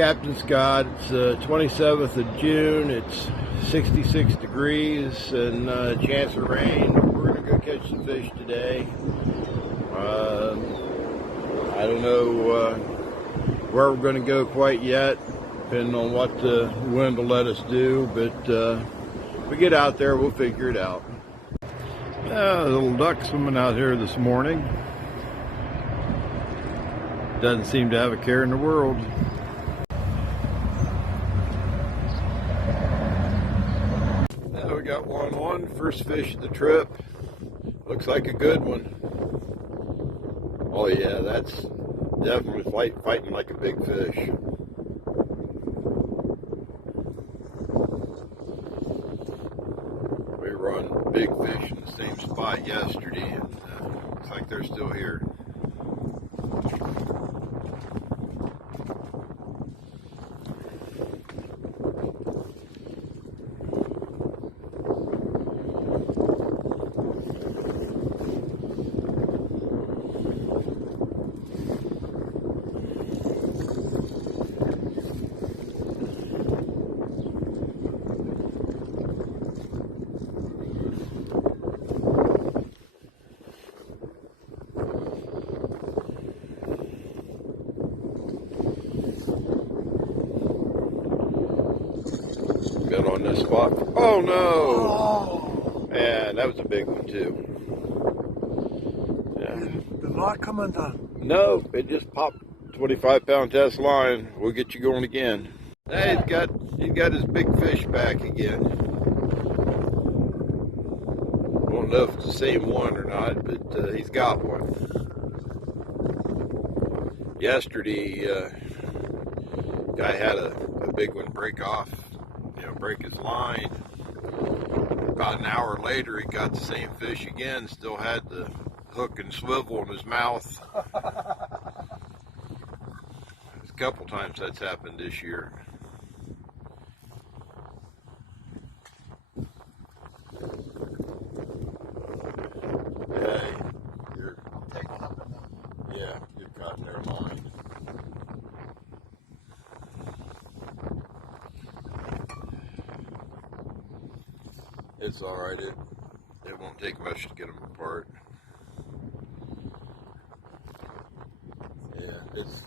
Captain Scott. It's the 27th of June. It's 66 degrees and chance of rain. We're going to go catch some fish today. I don't know where we're going to go quite yet, depending on what the wind will let us do, but if we get out there, we'll figure it out. A little duck swimming out here this morning. Doesn't seem to have a care in the world. Now we got one. First fish of the trip. Looks like a good one. Oh yeah, that's definitely fighting like a big fish. We run big fish in the same spot yesterday, and looks like they're still here. Got on this spot. Oh no! Oh. Man, that was a big one too. Yeah. Did the rod come undone? No, it just popped. 25-pound test line. We'll get you going again. Hey, he's got his big fish back again. I don't know if it's the same one or not, but he's got one. Yesterday, guy had a big one break off. Break his line. About an hour later, he got the same fish again, still had the hook and swivel in his mouth. A couple times that's happened this year. Hey, I'm taking up enough. Yeah, you've gotten their line. It's all right. It won't take much to get them apart. Yeah, it's.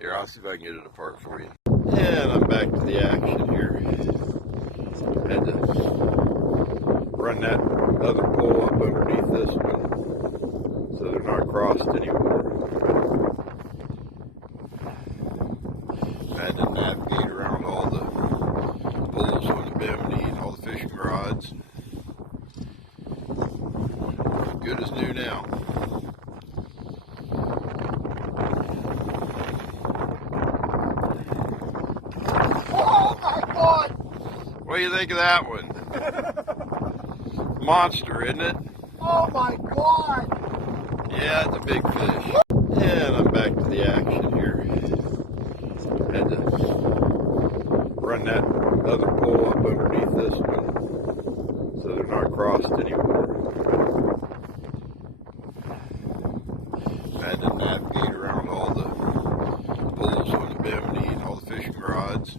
Here, I'll see if I can get it apart for you. And I'm back to the action here. Had to run that other pole up underneath this one so they're not crossed anymore. I had to navigate around all the poles on the bimini and all the fishing rods. Good as new now. Oh my God! What do you think of that one? Monster, isn't it? Oh my God! Yeah, it's a big fish. And I'm back to the action here. Had to run that other pole up underneath this one so they're not crossed anymore. I had to navigate around all the poles on the bimini and all the fishing rods.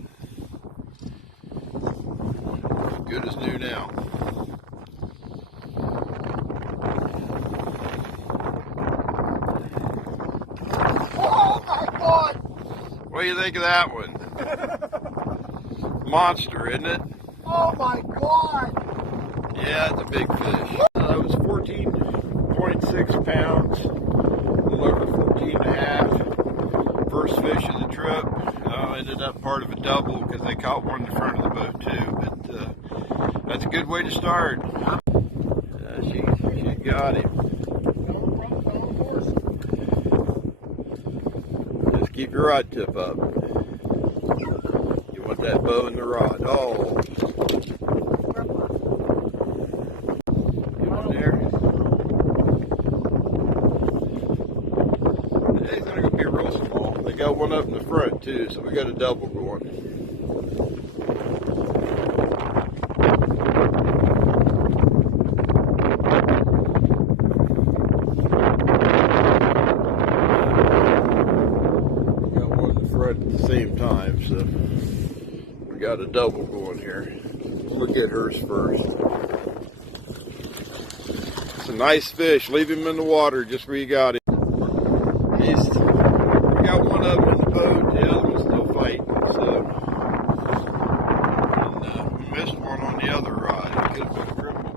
Good as new now. Oh my God! What do you think of that one? Monster, isn't it? Oh my God! Yeah, it's a big fish. It was 14.6 pounds, a little over 14 and a half. First fish of the trip. Ended up part of a double because they caught one in the front of the boat too. But that's a good way to start. She got him. Just keep your rod tip up. You want that bow in the rod. Oh. Get on there. Today's not going to be real small. They got one up in the front too, so we got a double going. time, so we got a double going here. We'll get hers first. It's a nice fish. Leave him in the water just where you got him. We got one of them in the boat, the other one's still fighting. So, and we missed one on the other rod. It could have been a triple.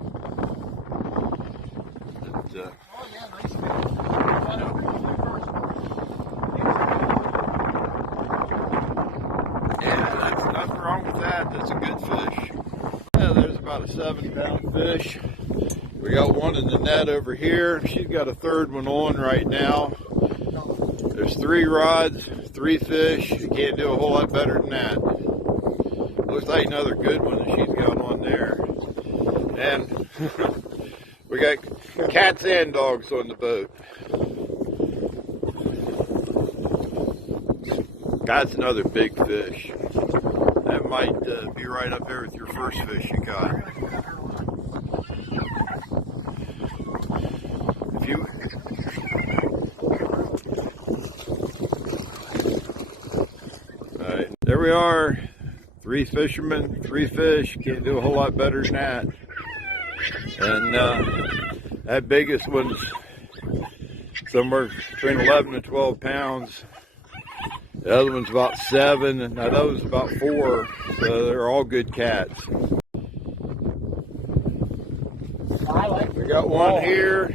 But, Oh yeah, nice fish. yeah, that's nothing wrong with that. That's a good fish. Yeah, there's about a 7-pound fish. We got one in the net over here. She's got a third one on right now. There's 3 rods, 3 fish. You can't do a whole lot better than that. Looks like another good one that she's got on there. And we got cats and dogs on the boat. That's another big fish. That might be right up there with your first fish you got. If you Alright, there we are. 3 fishermen, 3 fish. Can't do a whole lot better than that. And that biggest one's somewhere between 11 and 12 pounds. The other one's about 7, and that other's about 4. So they're all good cats. We got one here.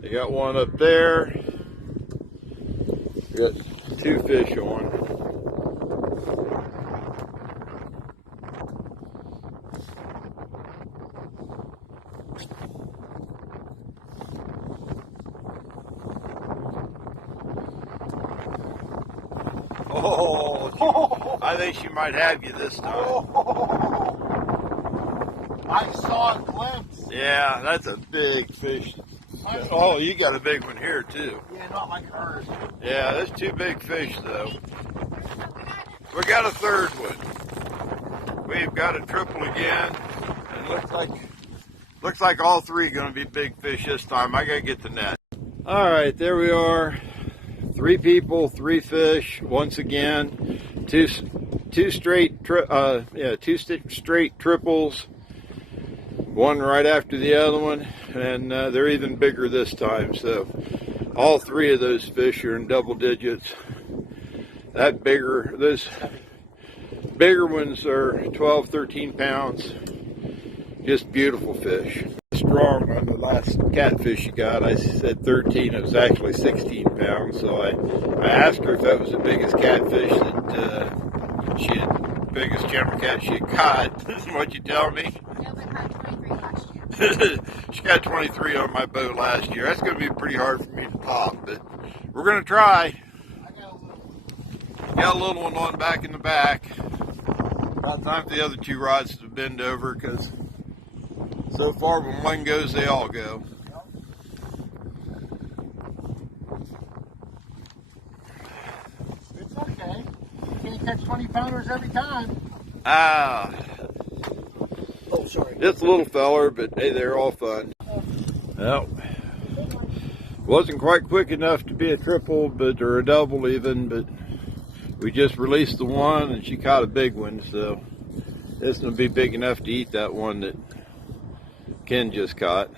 They got one up there. We got 2 fish on. Oh, I think she might have you this time. I saw a glimpse. Yeah, that's a big fish. Oh, you got a big one here too. Yeah, not like hers. Yeah, that's 2 big fish though. We got a third one. We've got a triple again, and looks like all 3 going to be big fish this time. I gotta get the net. All right, there we are. 3 people, 3 fish. Once again, two straight triples. One right after the other one, and they're even bigger this time. So all 3 of those fish are in double digits. Those bigger ones are 12, 13 pounds. Just beautiful fish. Strong on the last catfish you got. I said 13. It was actually 16 pounds. So I asked her if that was the biggest catfish that biggest camera cat she had caught. What'd you tell me? She got 23 on my boat last year. That's going to be pretty hard for me to top, but we're going to try. Got a little one on back in the back. About time for the other 2 rods to bend over, because so far when one goes, they all go. It's okay. You can't catch 20-pounders every time. Ah. Oh, sorry. It's a little feller, but hey, they're all fun. Well, wasn't quite quick enough to be a triple, or a double even, but we just released the one and she caught a big one, so this will be big enough to eat that one that Ken just caught.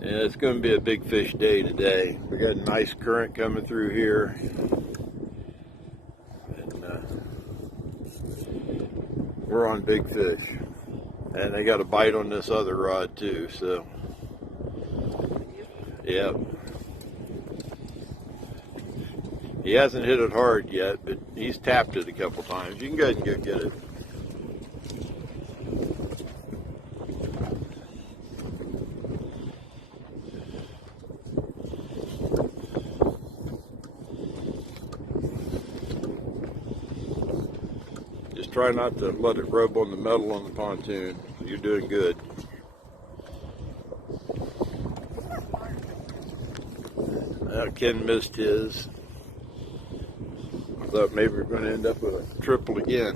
Yeah, it's going to be a big fish day today. We got a nice current coming through here. And we're on big fish. And they got a bite on this other rod too, so. Yep. He hasn't hit it hard yet, but he's tapped it a couple times. You can go ahead and go get it. Just try not to let it rub on the metal on the pontoon. You're doing good. Ken missed his. I thought maybe we're going to end up with a triple again.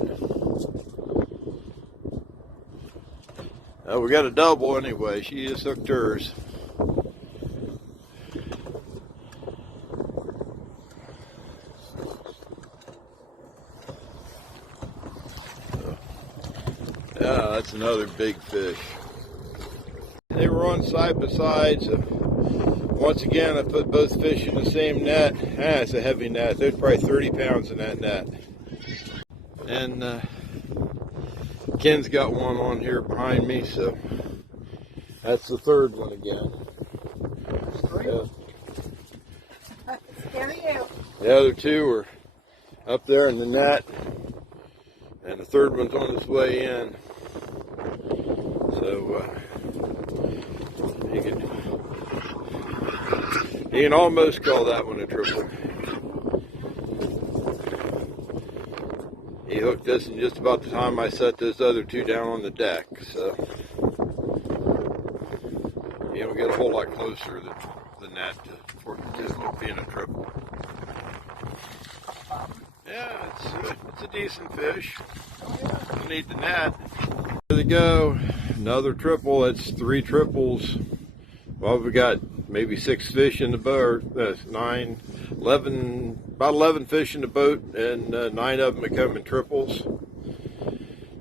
We got a double anyway. She just hooked hers. Yeah, that's another big fish. They were on side by side, so once again I put both fish in the same net. It's a heavy net. There's probably 30 pounds in that net. And Ken's got one on here behind me, so that's the third one again. The other two are up there in the net, and the third one's on its way in. So you can almost call that one a triple. He hooked this in just about the time I set those other two down on the deck, so you don't get a whole lot closer than the net for it being a triple. Yeah, it's a decent fish. You need the net. There they go. Another triple. That's 3 triples. Well, we got maybe 6 fish in the boat. That's 9, 11, about 11 fish in the boat, and 9 of them have come in triples.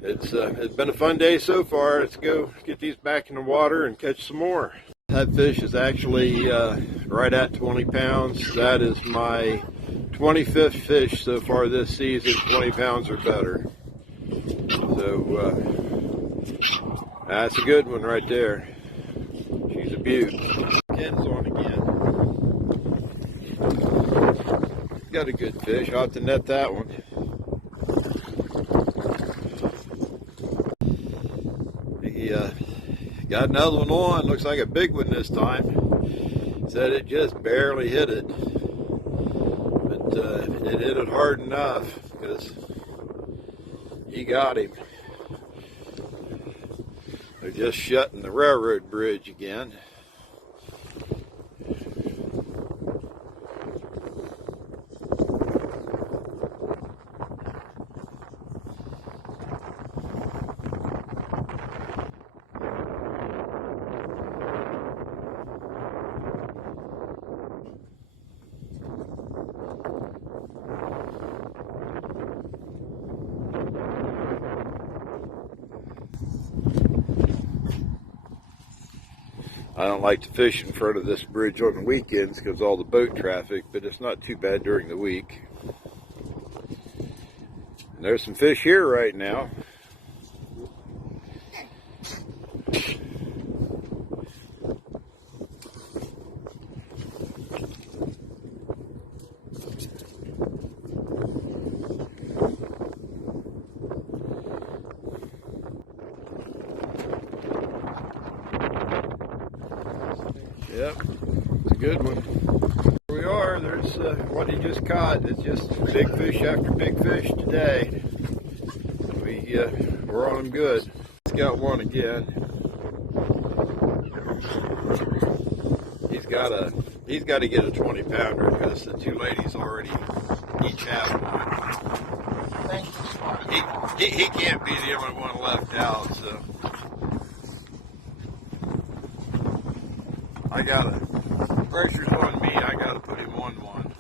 It's been a fun day so far. Let's go get these back in the water and catch some more. That fish is actually right at 20 pounds. That is my 25th fish so far this season, 20 pounds or better. So that's a good one right there. She's a beaut. Ken's on again. Got a good fish. I'll have to net that one. He got another one on. Looks like a big one this time. Said it just barely hit it. But it hit it hard enough because he got him. They're just shutting the railroad bridge again. I don't like to fish in front of this bridge on the weekends because of all the boat traffic, but it's not too bad during the week. And there's some fish here right now. Yep, it's a good one. Here we are. There's what he just caught. It's just big fish after big fish today. We're on them good. He's got one again. He's got to get a 20 pounder because the two ladies already each have one. He can't be the only one left out, so. Pressure's on me, I gotta put him on one.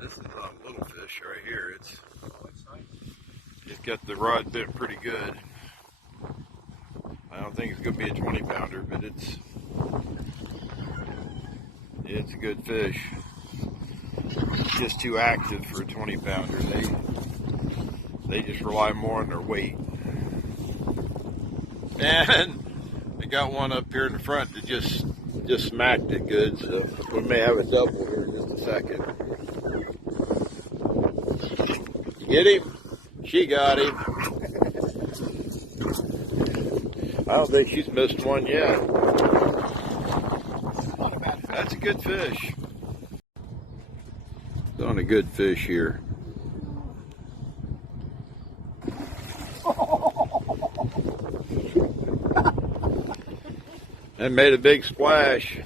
This is a little fish right here. It's got the rod bent pretty good. I don't think it's gonna be a 20 pounder, but it's a good fish. Just too active for a 20 pounder. They just rely more on their weight. And they got one up here in the front that just smacked it good, so we may have a double here in just a second. You get him? She got him. I don't think she's missed one yet. That's a good fish. On a good fish here. And made a big splash.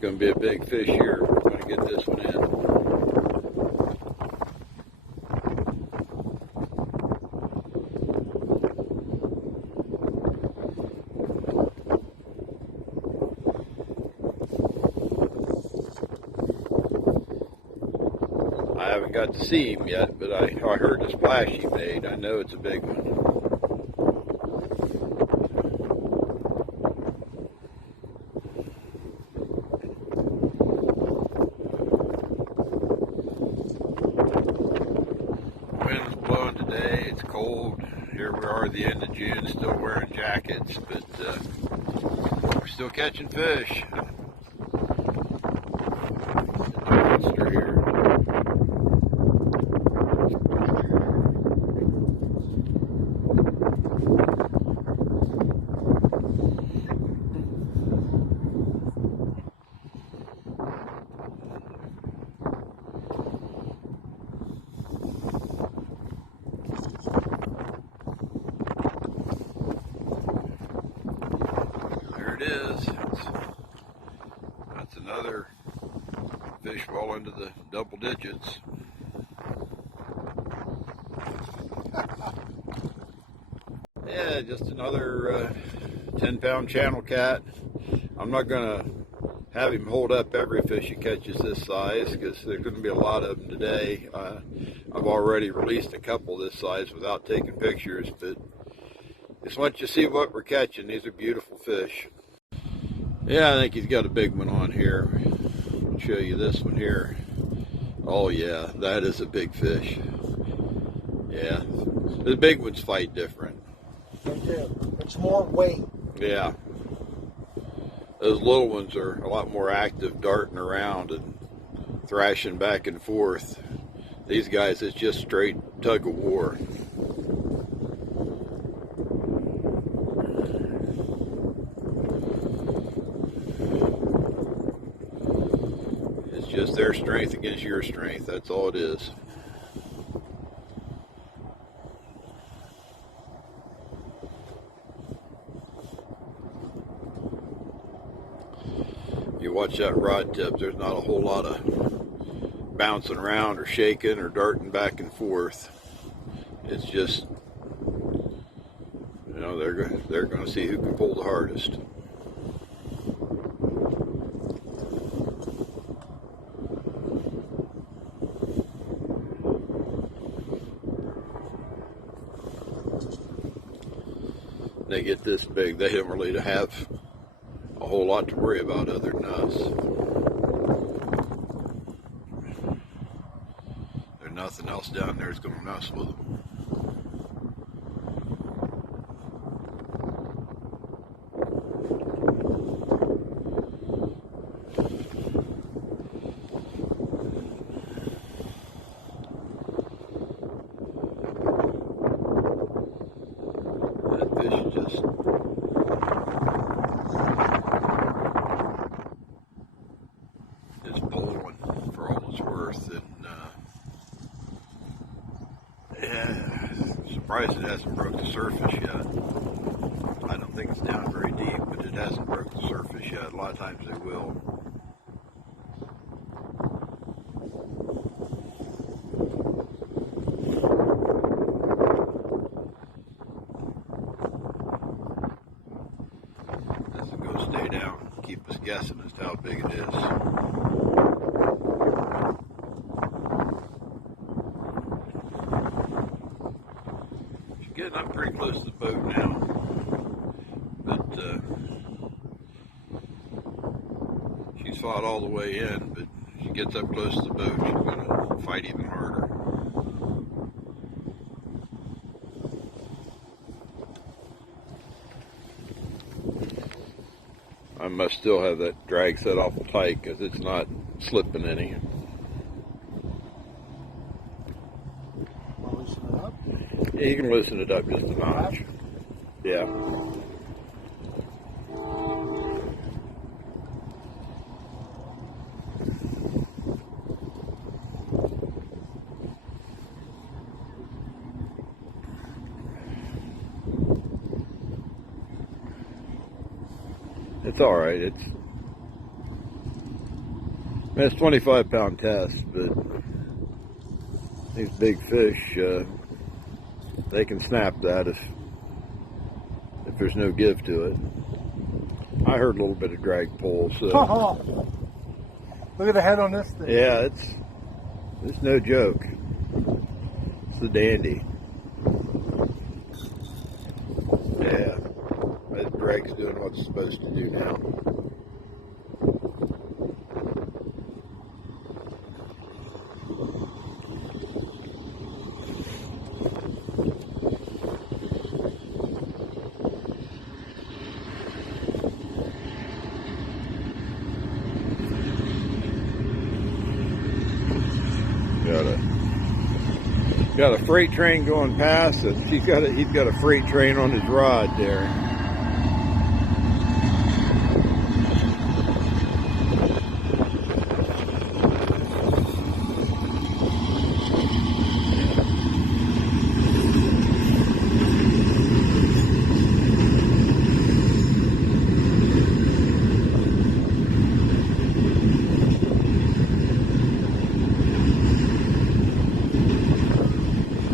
Going to be a big fish here. We're going to get this one in. I haven't got to see him yet, but I heard the splash he made. I know it's a big one. Wind's blowing today. It's cold. Here we are at the end of June, still wearing jackets, but we're still catching fish. Monster here. That's another fish fall into the double digits. Yeah, just another 10-pound channel cat. I'm not going to have him hold up every fish he catches this size because there's going to be a lot of them today. I've already released a couple this size without taking pictures, but just want you to see what we're catching. These are beautiful fish. Yeah, I think he's got a big one on here. I'll show you this one here. Oh yeah, that is a big fish. Yeah, the big ones fight different. They do. It's more weight. Yeah. Those little ones are a lot more active, darting around and thrashing back and forth. These guys, it's just straight tug of war. It's just their strength against your strength. That's all it is. You watch that rod tip, there's not a whole lot of bouncing around or shaking or darting back and forth. It's just, you know, they're going to see who can pull the hardest. They get this big, they don't really have a whole lot to worry about other than us. There's nothing else down there that's going to mess with them. That fish is just pulling for all it's worth, and yeah, surprised it hasn't broke the surface yet. I don't think it's down very deep, but it hasn't broke the surface yet. A lot of times they will. Doesn't go stay down, keep us guessing as to how big it is. Getting up pretty close to the boat now, but she's fought all the way in, but she gets up close to the boat, she's going to fight even harder. I must still have that drag set off tight because it's not slipping any. Yeah, you can loosen it up just a notch. Yeah. It's all right. That's 25-pound test, but these big fish, they can snap that if there's no give to it. I heard a little bit of drag pull, so. Look at the head on this thing. Yeah, it's no joke. It's a dandy. Yeah, that drag's doing what it's supposed to do now. Got a freight train going past, and he's got a freight train on his rod there.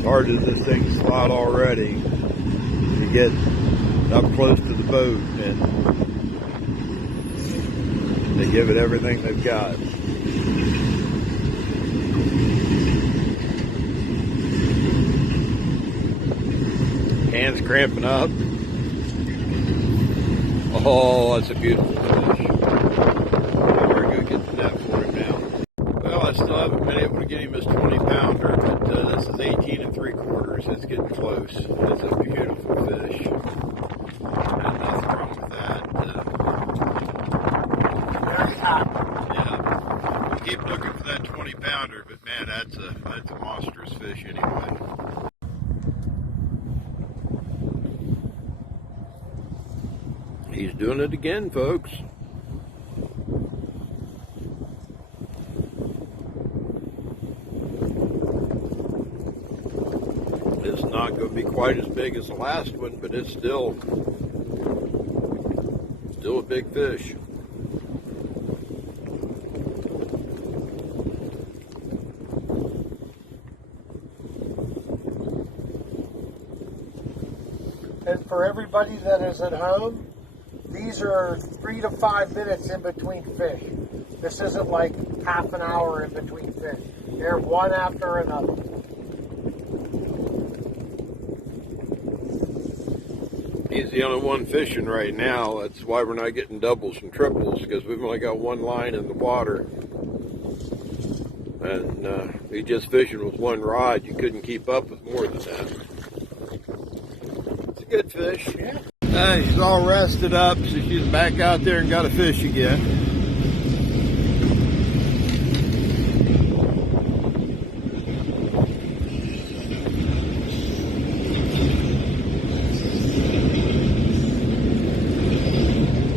Hard as this thing slot already, you get up close to the boat and they give it everything they've got. Hands cramping up. Oh, that's a beautiful fish. We're going to get the net for him now. Well, I still haven't been able to get him his 20-pounder, but this is 18 3/4. It's getting close. It's a beautiful fish. And nothing wrong with that. Yeah. We'll keep looking for that 20-pounder, but man, that's a monstrous fish anyway. He's doing it again, folks. It's not going to be quite as big as the last one, but it's still a big fish. And for everybody that is at home, these are 3 to 5 minutes in between fish. This isn't like half an hour in between fish. They're one after another. He's the only one fishing right now. That's why we're not getting doubles and triples, because we've only got one line in the water. And he's just fishing with one rod. You couldn't keep up with more than that. It's a good fish. Yeah. She's all rested up, so she's back out there and got a fish again.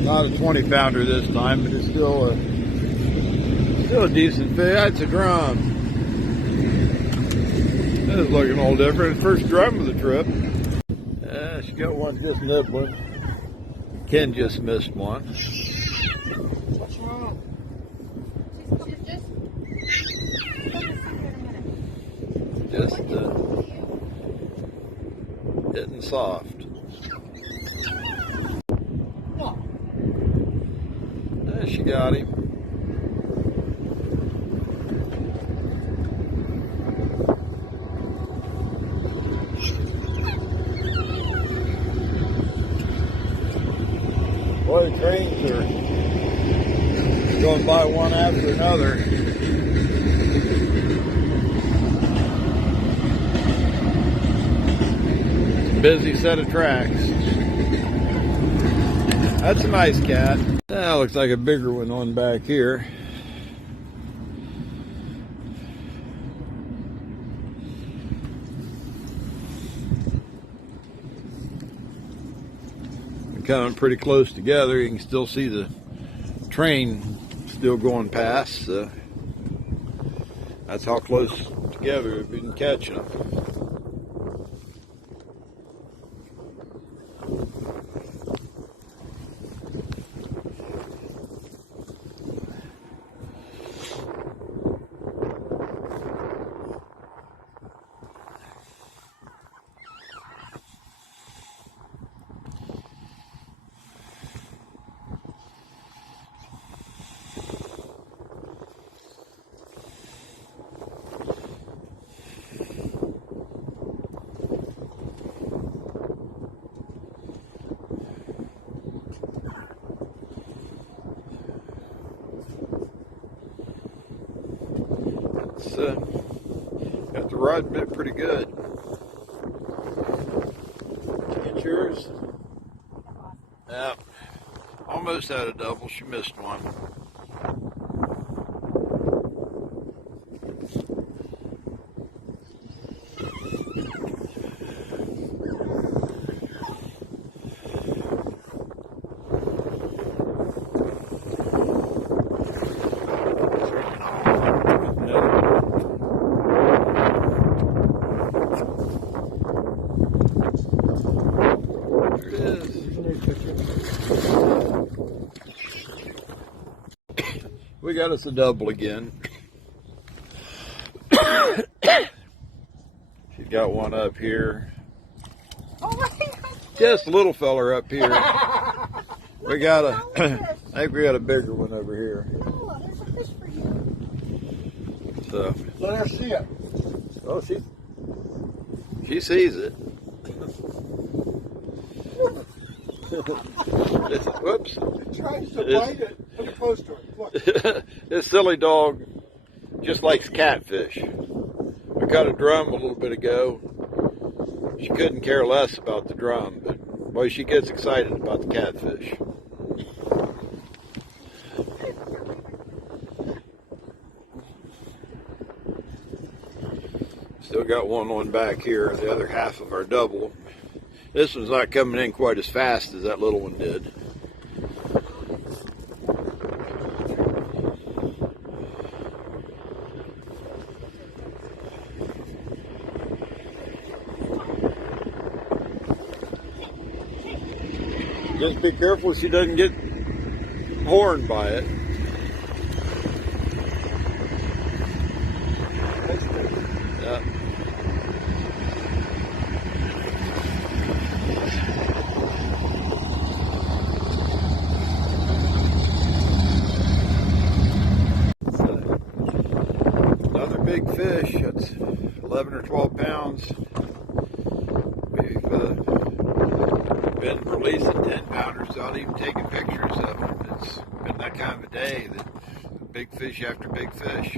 Not a 20-pounder this time, but it's still a decent fish. That's a drum. This is looking a little different. First drum of the trip. She got one just nibbling. Ken just missed one. What's wrong? Just hitting soft. She got him. Boy, the trains are going by one after another. Busy set of tracks. That's a nice cat. That looks like a bigger one on back here. They're coming pretty close together. You can still see the train still going past. That's how close together we've been catching them. It's got the rod bit pretty good. Get yours? Yeah. Almost had a double. She missed one. We got us a double again. She's got one up here. Oh my God. Just a little feller up here. We got a, I think we got a bigger one over here. Oh, there's a fish for you. So, Let her see it. oh, she sees it. Whoops. It tries to bite it. Put it close to it. Look. This silly dog just likes catfish. We caught a drum a little bit ago. She couldn't care less about the drum, but boy, she gets excited about the catfish. Still got one back here, the other half of our double. This one's not coming in quite as fast as that little one did. Just be careful she doesn't get horned by it. Yeah. Another big fish. That's 11 or 12 pounds. We've been releasing 10-pounders without even taking pictures of them. It's been that kind of a day that big fish after big fish.